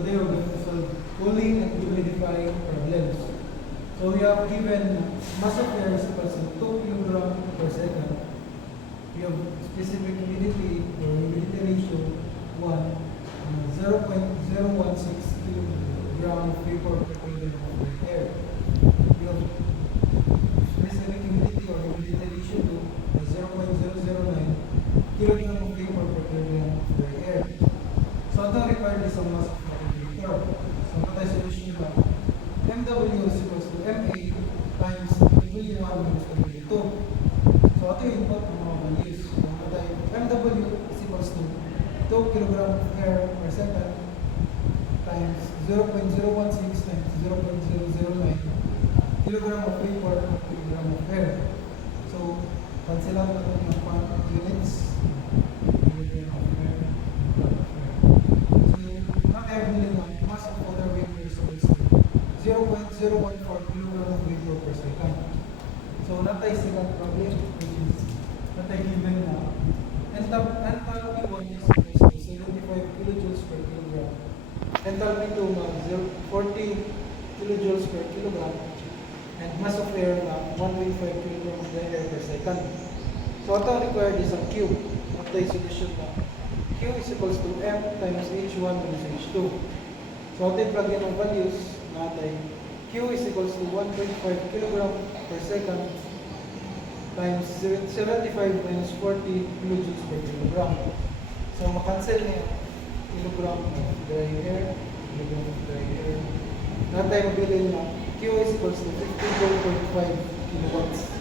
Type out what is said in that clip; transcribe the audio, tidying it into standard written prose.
Today we're going to solve cooling and humidifying problems. So we have given mass of air is equal to 2 kg per second. We have specific humidity or humidity ratio 1, 0.016 kg vapor per kilogram of air. We have specific humidity or humidity ratio 2, 0.009 kg of vapor per kilogram of air. So ito required is ang mass of vapor. So matay solution ba? MW is equals to MA times W1 minus W2. So ito yung input ng mga values. So matay MW is equals to 2 kg of air per second times 0.016 times 0.009 kg of vapor per kilogram of air. So cancel out natin yung units. Kilogram of air. Mass of water vapor is equals to 0.014 kg of vapor per second. So natay second problem, which is natay given na enthalpy 1 is equals to 75 kilojoules per kilogram. Enthalpy 2 na 40 kilojoules per kilogram. And mass of air na 1.5 kg of the air per second. So ito required is ang Q. Natay solution na Q is equals to M times H1 minus H2. So atin plug in ang values natin. Q is equals to 1.5 kg per second times 75 minus 40 kilojoules per kilogram. So makancel niya kilogram of dry air, kilogram of dry air. Natay mabilin na Q is equals to 54.5 kilowatts.